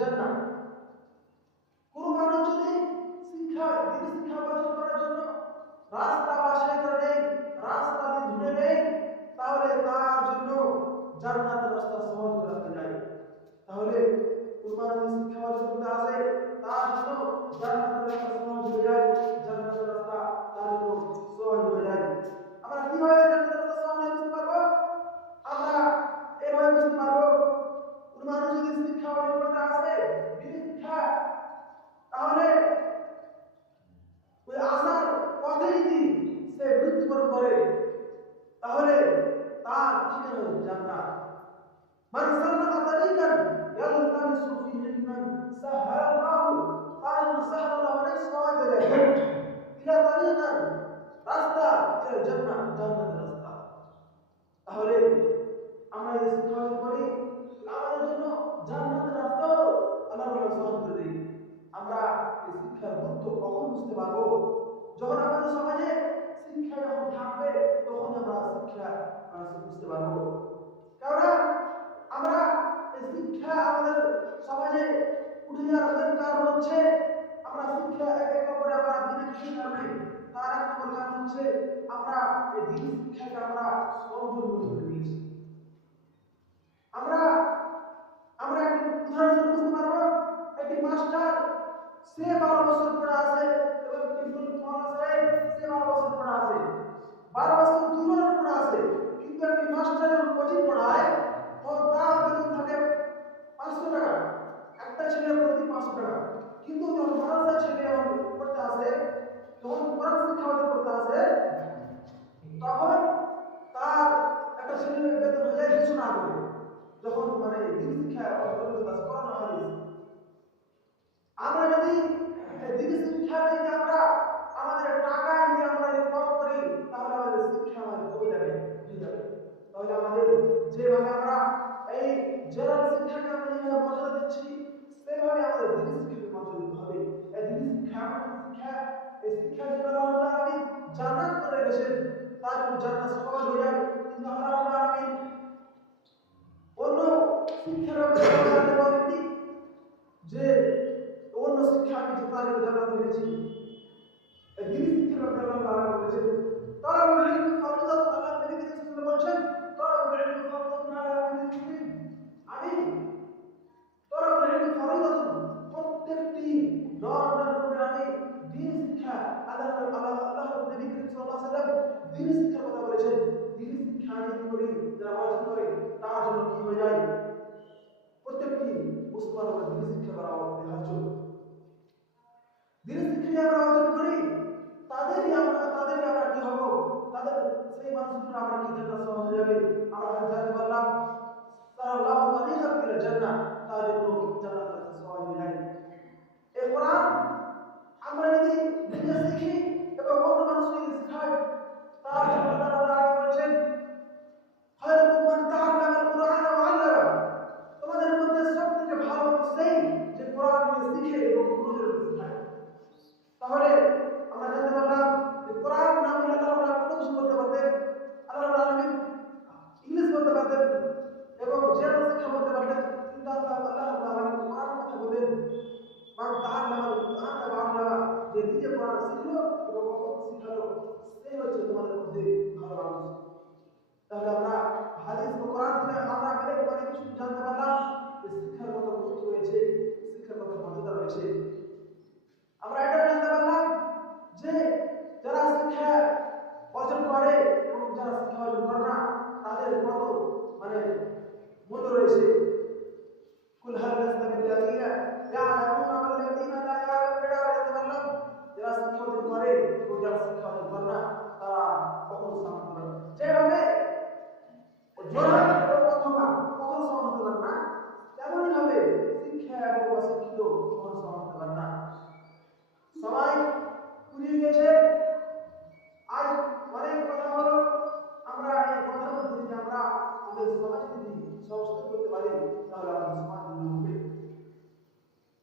জান্নাহ। কোন মানুষ যদি দিনী শিক্ষা অর্জন করার জন্য রাস্তা বাছাই করে নেই, রাস্তা ধরে নেই, তাহলে তার জন্য জান্নাতের রাস্তা সহজ করে রাখতে যায়। তাহলে কোন মানুষ শিক্ষা অর্জন করতে আসে, তার জন্য জান্নাতের রাস্তা সহজ হয়ে যায়, জান্নাতের রাস্তা তার জন্য সহজ হয়ে যায়। আমরা কিভাবে জান্নাতের রাস্তা সহজ বুঝতে পারবো? আমরা এভাবে বুঝতে পারবো, কোন মানুষ যদি শিক্ষা অর্জন করতে আসে, দিনী শিক্ষা, তাহলে ওই আসার পথে যদি সে মৃত্যুবরণ করে, তাহলে তার ঠিকানা হবে জান্নাত। মান সাল্লাকা তারিকান ইয়ালতামিসু ফীহি ইলমান সাহালাল্লাহু আলাইহি সহজ হয়ে যায় ইলা তারিকান, রাস্তা ইলা জান্নাত, জান্নাতের রাস্তা। তাহলে আমরা এই শিক্ষা করি, আমাদের জন্য জান্নাতের রাস্তাও আল্লাহ তাআলা সহজ করে দেয়। আমরা এই শিক্ষার গুরুত্ব কখন বুঝতে পারবো? যখন আমাদের সমাজে শিক্ষা যখন থাকবে, তখন আমরা শিক্ষা বুঝতে পারবো। কারণ আমরা এই শিক্ষা আমাদের সমাজে উঠে যাওয়ার কারণ হচ্ছে, আমরা শিক্ষা এক করে আমরা দিনের শিক্ষা নেই। তার এক নম্বর কারণ হচ্ছে আমরা এই দিনের শিক্ষাকে আমরা কমজোর মনে করে নিয়েছি। আমরা একটি উদাহরণ বুঝতে পারবো, একটি মাস্টার সে 12 বছর পড়া আছে এবং একজন মহাশয় সে 12 বছর পড়া আছে, 12 বছর দূরে পড়া আছে, কিন্তু একটি মাস্টার যখন কোচিং পড়ায় তখন তার বেতন থাকে 500 টাকা, একটা ছেলের প্রতি 500 টাকা। কিন্তু যখন মাদ্রাসা ছেলে পড়তে আসে, যখন কোরআন শিক্ষা পড়তে আসে, তখন তার একটা ছেলের বেতন হয়ে যায় 200 টাকা করে। যখন মানে দিনী শিক্ষা অর্জন করতে আসে, কোরআন হাদিস, আমরা যদি দিনী শিক্ষা থেকে আমরা আমাদের টাকা যদি আমরা কম করি, তাহলে আমাদের শিক্ষা কমে যাবে। তাহলে আমাদের যেভাবে আমরা এই জেনারেল শিক্ষাকে আমরা যেভাবে মর্যাদা দিচ্ছি, সেভাবে আমাদের দিনী শিক্ষাকে মর্যাদা দিতে হবে। এই দিনী শিক্ষা এই শিক্ষা যেটা আল্লাহ রাব্বুল আলামিন জান্নাত করে রেখেছেন, তার জন্য জান্নাত সহজ হয়ে যায়। কিন্তু আল্লাহ রাব্বুল আলামিন অন্য শিক্ষার ব্যাপারে বলেননি যে অন্য শিক্ষা আমি যে তাদের জান্নাত দিয়েছি। এই দিনী শিক্ষার ব্যাপারে আল্লাহ বলেছেন, তালাবুল ইলমি ফারিদাতুন আলা নবী রাসূল বলেছেন, তালাবুল ইলমি ফারিদাতুন আলা কুল্লি মুসলিম। আমি তালাবুল ইলমি ফারিদাতুন, প্রত্যেকটি নরের উপরে আমি দিনী শিক্ষা, আল্লাহ নবী সাল্লাল্লাহু আলাইহি ওয়াসাল্লাম দিনী শিক্ষার কথা বলেছেন। দিনী শিক্ষা আমি করি, যারা অর্জন করে তার জন্য কি হয়ে যায়? প্রত্যেকটি মুসলমানের দিনী শিক্ষা করা অপরিহার্য। দিনী শিক্ষা আমরা অর্জন করি, তাদেরই আমরা কি হব? তাদের সেই মানুষগুলো আমরা কি জান্নাত সহজ হয়ে যাবে। আমরা জানতে পারলাম সাল্লাল্লাহু তারিকাত ইলা জান্নাহ, তার জন্য জান্নাতের সহজ হয়ে যায়। এই কোরআন আমরা যদি নিজে শিখি এবং অন্য মানুষকে শেখাই, তার জন্য আল্লাহ তাআলা বলেছেন, খায়রুকুম মান তাআল্লামা আল কুরআন ওয়া আল্লামা। তোমাদের মধ্যে সবথেকে ভালো সেই যে কোরআনকে শিখে এবং অন্যদের শেখায়। তাহলে আমরা জানতে পারলাম যে কোরআন না হলে আল্লাহ তাআলা কোনো কিছু বলতে পারতেন, আল্লাহ তাআলা ইংলিশ বলতে পারতেন এবং জেনারেল শিক্ষা বলতে পারতেন, কিন্তু আল্লাহ তাআলা কোরআন কথা বলেন, মান তাআল্লামা আল কুরআন ওয়া আল্লামা, যে নিজে কোরআন শিখলো এবং অন্যকে শিখালো, সেই হচ্ছে তোমাদের মধ্যে ভালো মানুষ। তাহলে আমরা হাদিস ও কোরআন থেকে আমরা অনেক কিছু জানতে পারলাম যে শিক্ষার কত গুরুত্ব রয়েছে, শিক্ষার কত মর্যাদা রয়েছে। আমরা এটা জানতে পারলাম যে যারা শিক্ষা অর্জন করে এবং যারা শিক্ষা অর্জন করে না, তাদের কত মূল্য রয়েছে। কুল হাল নাস্তাবিল লাযিনা ইয়ালামুনা ওয়াল লাযিনা লা ইয়ালামুনা, জানতে পারলাম যারা শিক্ষা অর্জন করে এবং যারা শিক্ষা অর্জন করে না, তারা কখনো সমান হবে না। যেভাবে জোড়া অথবা কখনো সমান হতে পারে না, তেমনই হবে শিক্ষা এবং অশিক্ষিত কখনো সমান হতে পারে না। সবাই ফুরিয়ে গেছে, আজ অনেক কথা হলো। আমরা এই কথার মধ্যে যদি আমরা আমাদের সমাজ যদি সংস্কার করতে পারি, তাহলে আমাদের সমাজ উন্নত হবে।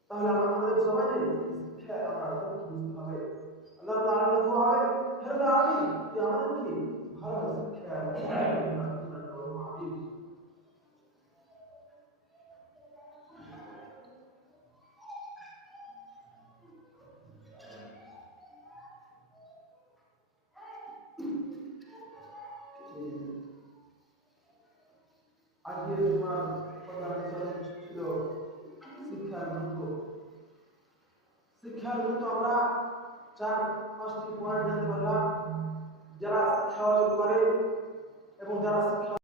তাহলে আমাদের সমাজে শিক্ষা আমরা বুঝতে হবে। আল্লাহ তাআলা দোয়া হয় আজকে তোমার প্রধান চ্যালেঞ্জ ছিল শিক্ষার গুরুত্ব। শিক্ষার গুরুত্ব আমরা 4-5টি পয়েন্ট জানতে পারলাম। যারা শিক্ষা অর্জন করে এবং যারা শিক্ষা